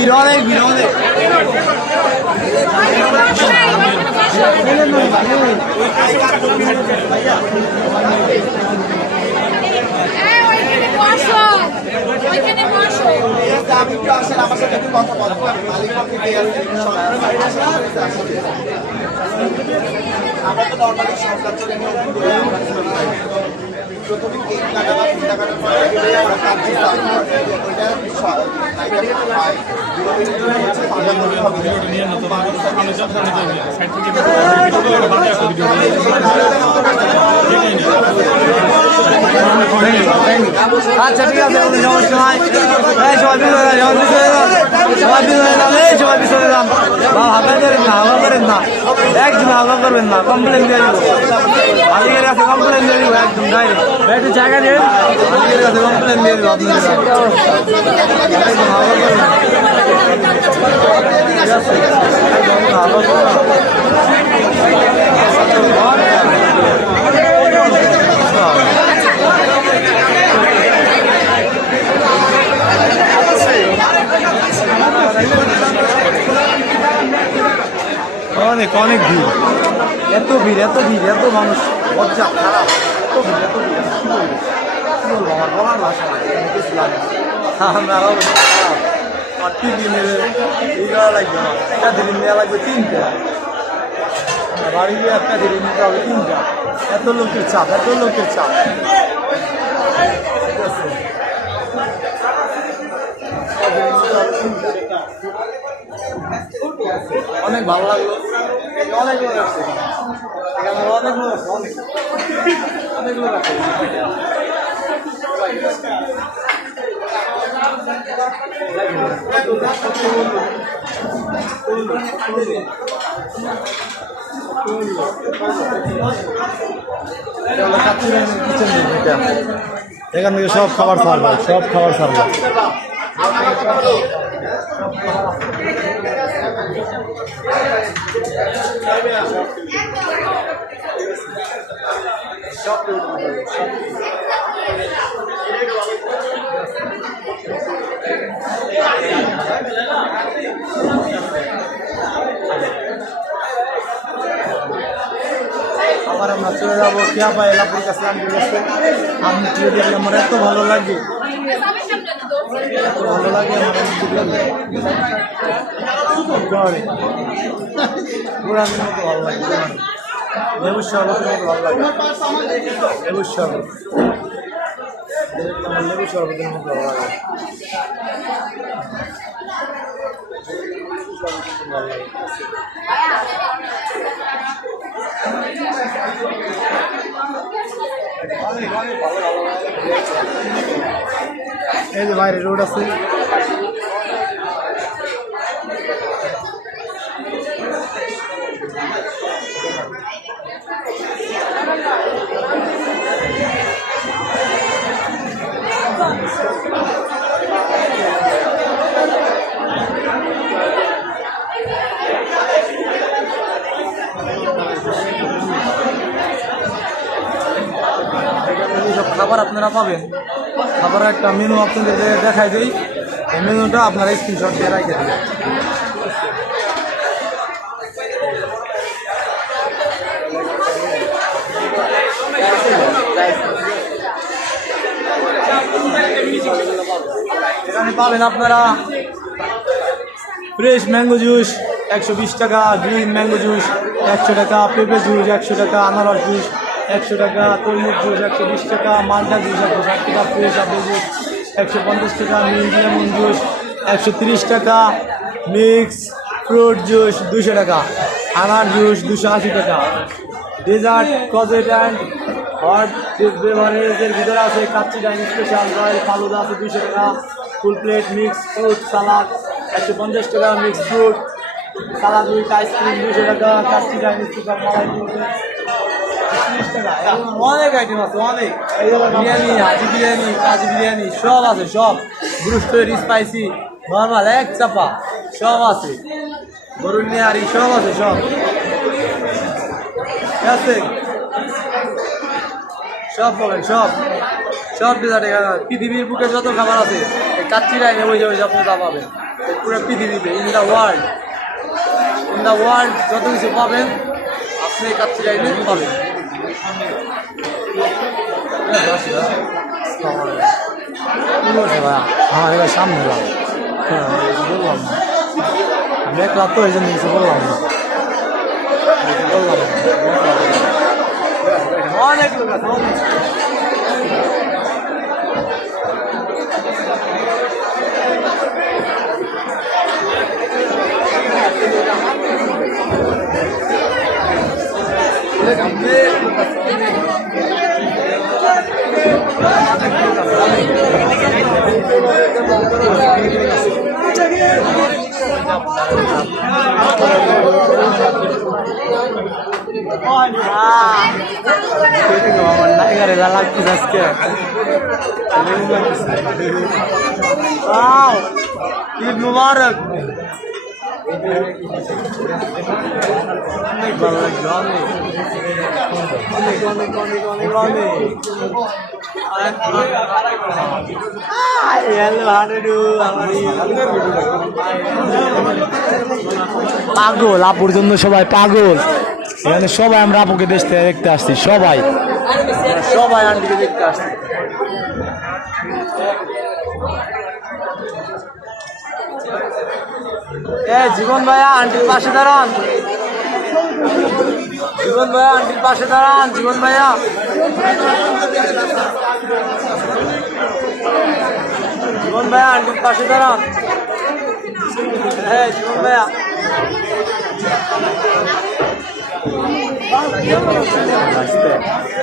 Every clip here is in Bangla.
ভিড় অনেক ভিড় অনেক আমরা তো নর্মালি সরকার থেকে প্রথমে কেক কাটা বা ফুল কাটার পরে আমরা কাটছি আচ্ছা ঠিক আছে সমস্যা নাই সবাই পিছনে যান হাঁকা করেন না হাঁকা করেন না একদম হাঁকা করবেন না কমপ্লেন দিয়ে দেবো মালিকের কাছে কমপ্লেন দিয়ে দেবো একদম ডাইরেক্ট একটু জায়গা দিয়ে মালিকের কাছে কমপ্লেন দিয়ে দেবো আপনাদের একদম হাঁকা করবেন ঠিক আছে একদম হাঁকা করবেন অনেক অনেক ভিড় এত ভিড় এত ভিড় এত মানুষ মজা খারাপ এত ভিড় এত ভিড় কি বলবো আমার বলার ভাষা আমরা আর টিভি নেবে এইগুলো লাগবে না একটা দিন নেওয়া লাগবে 3টা বাড়ি গিয়ে একটা দিন নিতে হবে 3টা এত লোকের চাপ এত লোকের চাপ ঠিক আছে অনেক ভালো লাগলো অনেক লোক আসছে এখানে অনেক লোক আছে অনেক লোক আছে এখান থেকে সব খাবার ছাড়বো সব খাবার ছাড়বো আবার আমরা চলে যাবো কিয়া পাই এলাপুর কাছে আমি তুলে দেখলে আমার এত ভালো লাগে ভালো লাগে পুরানের মতো ভালো লাগে লেবুর শরবতের মতো ভালো লাগে লেবুর শরবত আমার লেবুর শরবতের মতো ভালো লাগে এই যে বাইরে রোড আছে খাবার আপনারা পাবেন খাবারের একটা মেনু আপনাদের দেখাই দিই এই মেনুটা আপনারা স্ক্রিনশট দিয়ে রেখে দেবেন এখানে পাবেন আপনারা ফ্রেশ ম্যাঙ্গো জুস 120 টাকা, গ্রিন ম্যাঙ্গো জুস 100 টাকা, পেঁপে জুস 100 টাকা, আনারস জুস 100 টাকা, তরমুজ জুস 120 টাকা, মালটা জুস 160 টাকা, ফ্রেশ আপেল জুস 150 টাকা, মিল্ক লেমন জুস 130 টাকা, মিক্স ফ্রুট জুস 200 টাকা, আনার জুস 280 টাকা, ডেজার্ট কজেট অ্যান্ড হট বেভারেজের ভিতরে আছে kacchi dining special royal falooda আছে 200 টাকা, ফুল প্লেট মিক্স ফ্রুট সালাদ 150 টাকা, mix fruit salad with ice cream 200 টাকা, কাচ্চি ডাইনিং স্পেশাল মালাই 30 টাকা। অনেক আইটেম আছে অনেক, বিরিয়ানি, হাজি বিরিয়ানি, কাজি বিরিয়ানি সব আছে, সব ব্রুস্টেড স্পাইসি নর্মাল এক চাপা সব আছে, গরুর নেহারি সব আছে, সব আছে, সব বলেন সব সব ডেজার্ট। এখানে পৃথিবীর বুকে যত খাবার আছে কাচ্চিরাইনে ওই যে আপনারা পাবেন পুরো পৃথিবীতে ইন দ্য ওয়ার্ল্ড যত কিছু পাবেন আপনি কাচ্চিরাইনে পাবেন। আমার এবার সামনে বললাম না আমি এক রাত তো এই জন্য কিছু বললাম না অনেক লোক আছে আমার নাইগারে লাগতেছে আজকে ঈদ মুবারক। অনেক ভালো লাগছে পাগল আপুর জন্য সবাই পাগল এখানে সবাই আমরা আপুকে দেখতে আসছি সবাই আন্টিকে দেখতে আসছি। জীবন ভাইয়া আন্টির পাশে দাঁড়ান জীবন ভাইয়া আন্টির পাশে দাঁড়ান জীবন ভাইয়া আন্টির পাশে দাঁড়ান। হ্যাঁ জীবন ভাইয়া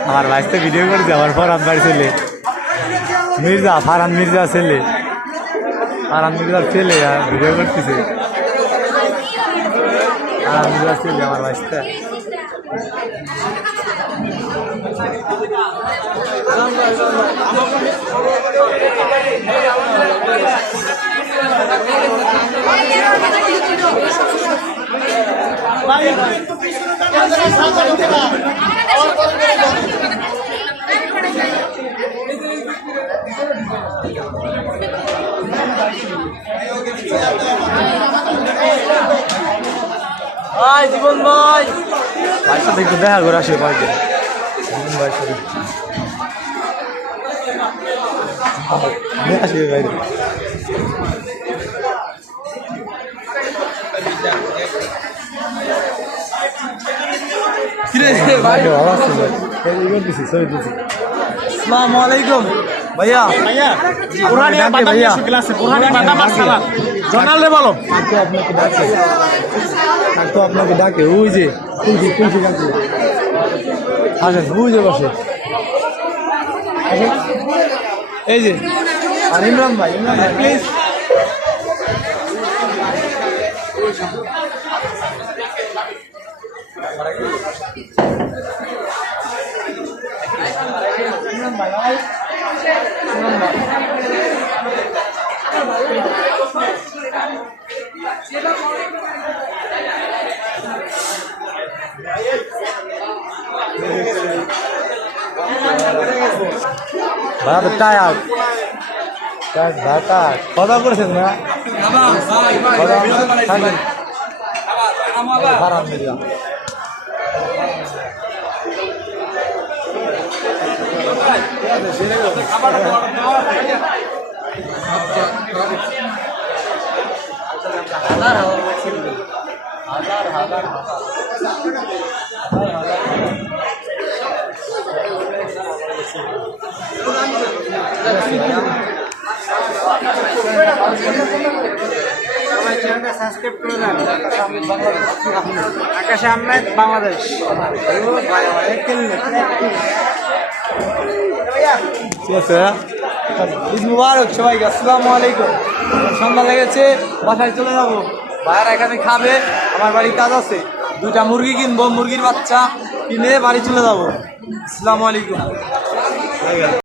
আমার ভাইতে ভিডিও করছে আমার ফরহাদ বাড়ি ছেলে ফারহান মির্জা ছেলে ফারহান মির্জার ছেলে ভিডিও করতেছে ফারহান মির্জার ছেলে আমার ভাইতে জীবন ভাই ভাইয়ের সাথে একটু দেখা করে আসে ভাই জীবন ভাইয়ের সাথে আসবে বাইরে আসসালামু আলাইকুম ভাইয়া ভাইয়া জনালে বলো তো আপনাকে ডাকে ওই যে তুলসী ডাকে আসেন ওই যে বসে এই যে আর ইমরান ভাই প্লিজ কথা করেছেন না সাবস্ক্রাইব করে দেন আকাশ আহমেদ বাংলাদেশ। ঈদ মুবারক সবাইকে। আসসালামু আলাইকুম। সন্ধ্যা লেগেছে, বাসায় চলে যাবো। ভাইয়ারা এখানে খাবে, আমার বাড়ি কাজ আছে। 2টা মুরগি কিনবো, মুরগির বাচ্চা কিনে বাড়ি চলে যাবো। আসসালামু আলাইকুম।